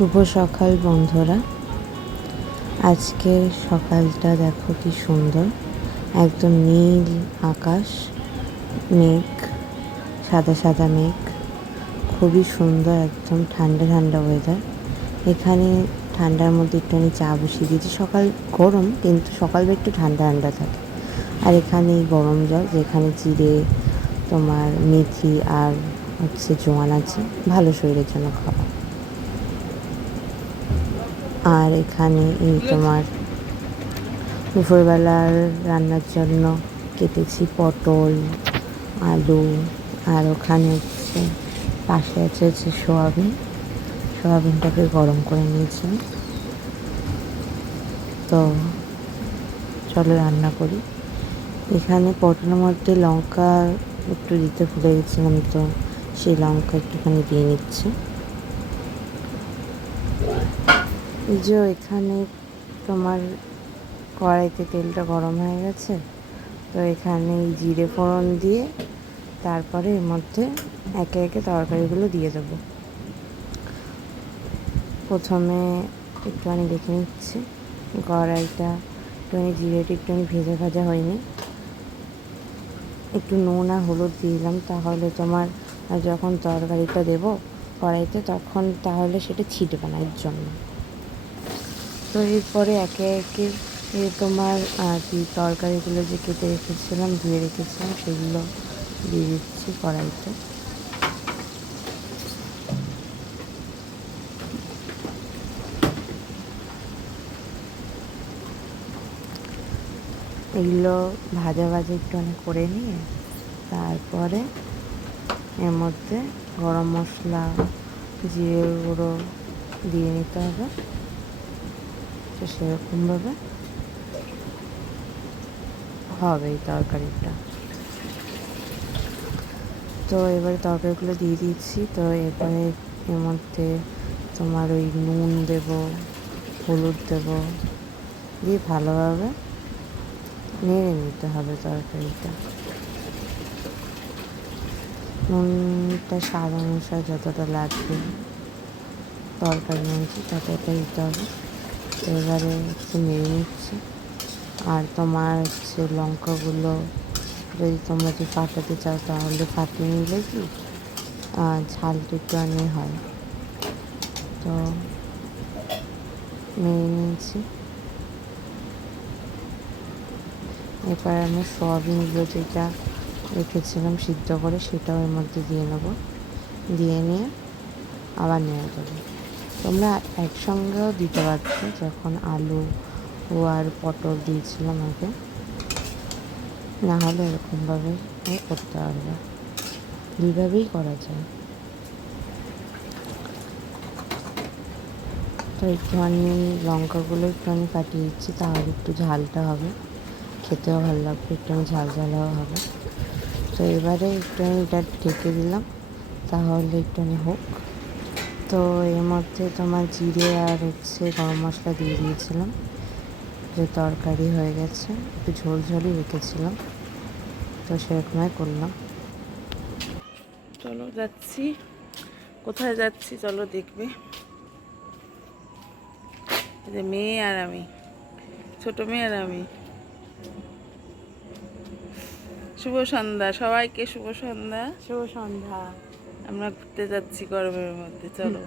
শুভ সকাল বন্ধুরা। আজকে সকালটা দেখো কি সুন্দর, একদম নীল আকাশ, মেঘ, সাদা সাদা মেঘ, খুবই সুন্দর, একদম ঠান্ডা ঠান্ডা ওয়েদার। এখানে ঠান্ডার মধ্যে একটুখানি চা বসিয়ে দিয়েছি। সকাল গরম, কিন্তু সকালবেলা একটু ঠান্ডা ঠান্ডা থাকে। আর এখানে গরম জল, যেখানে জিরে, তোমার মেথি আর জোয়ান আছে, ভালো শরীরের জন্য খাওয়া। আর এখানে এই তোমার দুপুরবেলার রান্নার জন্য কেটেছি পটল, আলু, আর ওখানে পাশে আছে সোয়াবিনটাকে গরম করে নিয়েছি। তো চলো রান্না করি। এখানে পটলের মধ্যে লঙ্কা একটু দিতে ভুলে গেছিলাম, তো সেই লঙ্কা একটুখানি দিয়ে নিচ্ছি। এই যে এখানে তোমার কড়াইতে তেলটা গরম হয়ে গেছে, তো এখানে জিরে ফোড়ন দিয়ে তারপরে এর মধ্যে একে একে তরকারিগুলো দিয়ে দেবো। প্রথমে একটুখানি দেখে নিচ্ছি কড়াইটা, একটুখানি জিরেটা একটুখানি ভেজা ভাজা হয়নি, একটু নুন আর হলুদ দিয়ে দিলাম, তাহলে তোমার যখন তরকারিটা দেবো কড়াইতে তখন তাহলে সেটা ছিটবে না, এর জন্য। তো এরপরে একে একে তোমার তরকারিগুলো যে কেটে রেখেছিলাম, ধুয়ে রেখেছিলাম, সেগুলো দিয়ে দিচ্ছি কড়াইতে। এগুলো ভাজা ভাজা একটু করে নিয়ে তারপরে এর মধ্যে গরম মশলা, জিরে গুঁড়ো দিয়ে নিতে হবে। তো সেরকমভাবে হবে এই তরকারিটা। তো এবারে তরকারিগুলো দিয়ে দিচ্ছি। তো এবারে এর মধ্যে তোমার ওই নুন দেব, হলুদ দেব, দিয়ে ভালোভাবে নেড়ে নিতে হবে তরকারিটা। নুনটা স্বাদ অনুসারে যতটা লাগবে তরকারি অনুযায়ী ততটা দিতে হবে। তো এবারে একটু নেড়ে নিচ্ছি। আর তোমার লঙ্কাগুলো যদি তোমরা ফাটাতে চাও তাহলে ফাটিয়ে নিলে কি ঝালটা একটু হয়। তো নেড়ে নিয়েছি। এবার আমি সোয়াবিনগুলো যেটা রেখেছিলাম সিদ্ধ করে, সেটাও এর মধ্যে দিয়ে নেব, দিয়ে নিয়ে আবার নেড়ে দেবো। তোমরা একসঙ্গেও দিতে পারছো, যখন আলু আর পটল দিয়েছিলাম আগে, না হলে এরকমভাবে করতে পারবে, দুইভাবেই করা যায়। তো একটুখানি লঙ্কাগুলো একটুখানি কাটিয়ে দিচ্ছি, তাহলে একটু ঝালটা হবে, খেতেও ভালো লাগবে, একটুখানি ঝাল ঝালও হবে। তো এবারে একটুখানি এটা ঢেকে দিলাম, তাহলে একটুখানি হোক। তো এর মধ্যে তোমার জিরে আর গরম মশলা দিয়ে দিয়েছিলাম, যে তরকারি হয়ে গেছে, একটু ঝোল ঝোলই রেখেছিলাম, তো সেরকমই করলাম। চলো যাচ্ছি, কোথায় যাচ্ছি চলো দেখবে। যে মেয়ে আর আমি, ছোট মেয়ে আর আমি। শুভ সন্ধ্যা সবাইকে, শুভ সন্ধ্যা। শুভ সন্ধ্যা। আমরা ঘুরতে যাচ্ছি গরমের মধ্যে, চলো।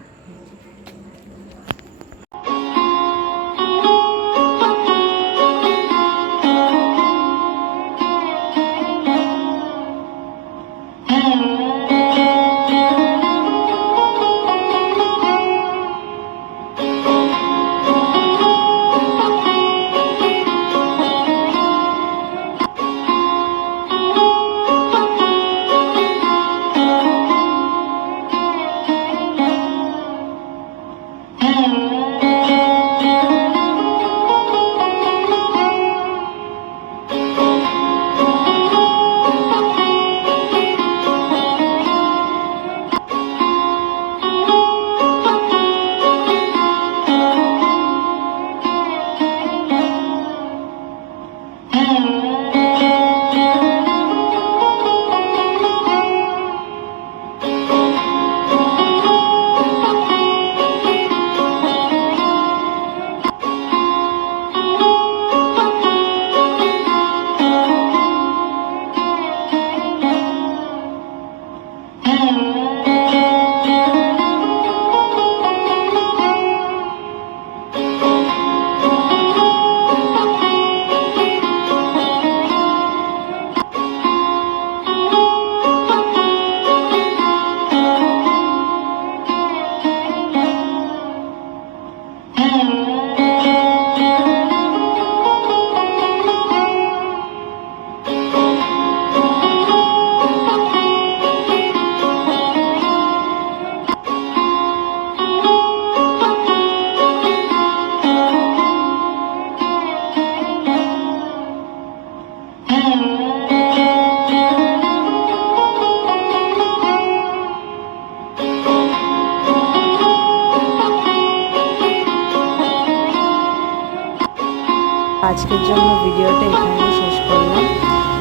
আজকের জন্য ভিডিওটা এখানেই শেষ করলাম।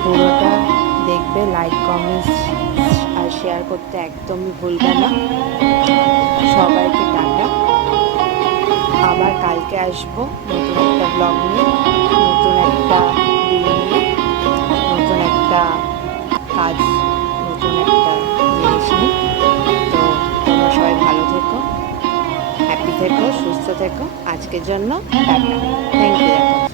পুরোটা দেখবে, লাইক কমেন্ট আর শেয়ার করতে একদমই ভুলবে না। সবাইকে টাটা। আবার কালকে আসবো নতুন একটা ব্লগ নিয়ে, নতুন একটা দিন নিয়ে, নতুন একটা কাজ, নতুন একটা জিনিস নিয়ে। তো তোমরা সবাই ভালো থেকো, হ্যাপি থেকো, সুস্থ থেকো। আজকের জন্য টাটা, থ্যাংক ইউ।